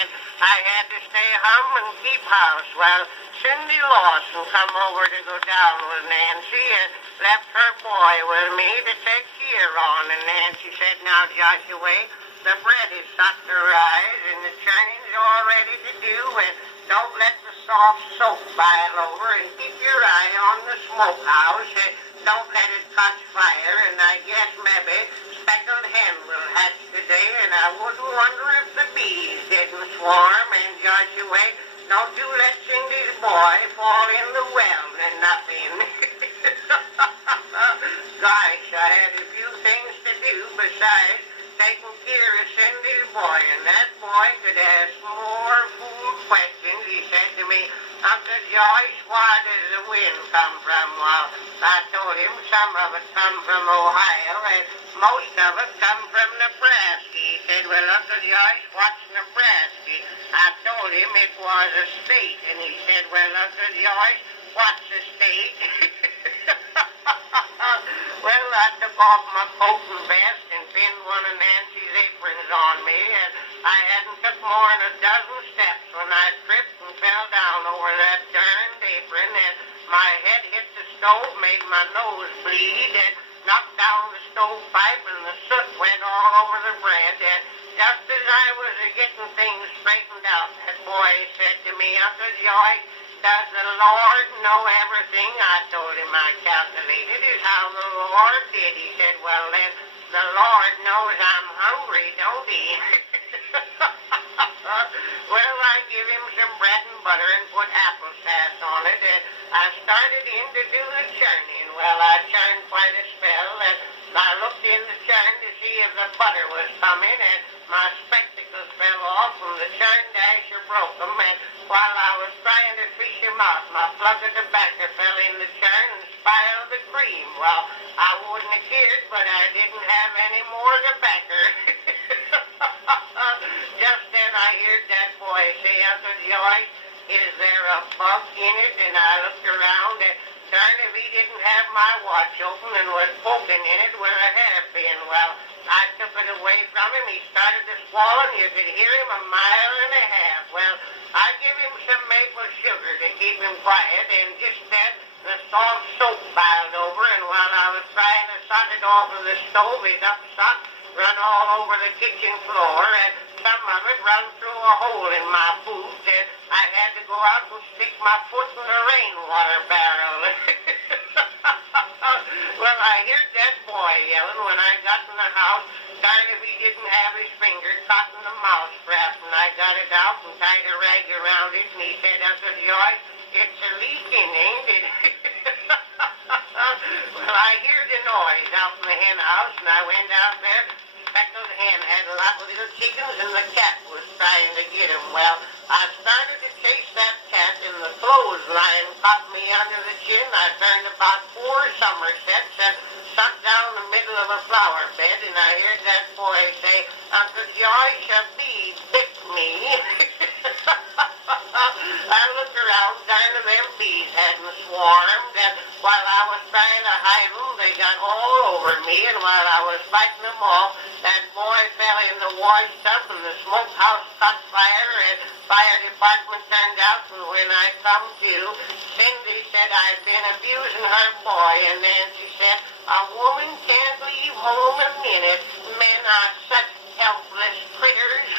and I had to stay home and keep house. Well, Cindy Lawson come over to go down with Nancy and left her boy with me to take care on. And Nancy said, now, Joshua, the bread is got to rise and the churning's all ready to do, and don't let the soft soap boil over, and keep your eye on the smokehouse, and don't let it catch fire, and I guess maybe speckled hen will hatch today, and I wouldn't wonder if the bees didn't swarm. And Joshua, don't you let Cindy's boy fall in the well and nothing. Gosh, I had a few things to do besides taking care of Cindy's boy, and that boy could ask more fool questions. He said to me, Uncle Joyce, where does the wind come from? Well, I told him some of it come from Ohio, and most of it come from Nebraska. He said, well, Uncle Joyce, what's Nebraska? I told him it was a state, and he said, well, Uncle Joyce, what's a state? Well, I took off my coat and vest and pinned one of Nancy's aprons on me, and I hadn't took more than a dozen steps when I tripped and fell down over that darned apron, and my head hit the stove, made my nose bleed, and knocked down the stovepipe, and the soot went all over the bread. And just as I was getting things straightened out, that boy said to me, Uncle Joyce, does the Lord know everything? I told him I calculated is how the Lord did. He said, well, then, the Lord knows I'm hungry, don't he? Well, I give him some bread and butter and put apple sass on it, and I started in to do the churning. Well, I churned quite a spell, and I looked in the churn to see if the butter was coming, and my spectacles fell off, and the churn dasher broke them, and while I was trying to fish him out, my plug of tobacco fell in the churn and spiled the cream. Well, I wouldn't have cared, but I didn't have any more tobacco. Just then I heard that boy say, Uncle Joyce, is there a bug in it? And I looked around and turned if he didn't have my watch open and was poking in it with a hairpin. Well, I took it away from him. He started to swallow, and you could hear him a mile and a half. Well, I give him some maple sugar to keep him quiet, and just then the soft soap boiled over, and while I was trying to sot it off of the stove, it upset, run all over the kitchen floor, and some of it run through a hole in my boots, and I had to go out and stick my foot in the rainwater barrel. Well, I heard that boy yelling when I got in the house, darn if he didn't have his finger caught in the mouse trap, and I got it out and tied a rag around it, and he said, Uncle Joyce, it's a leaking, ain't it? Well, I heard the noise out in the hen house, and I went out there. Speckled hen had a lot of little chickens, and the cat was trying to get him. Well, I started to chase that cat, and the clothesline caught me under the chin. I turned about 4 somersets and sat down in the middle of a flower bed, and I heard that boy say, Uncle Joyce, a bee bit me. I looked around, darn if them bees hadn't swarmed, and while I was trying to hide them, they got all over me, and while I was fighting them off, that boy fell in the wash tub, and the smokehouse caught fire, and fire department turned out, and when I come to, Cindy said I'd been abusing her boy, and Nancy said, a woman can't leave home a minute. Men are such helpless critters.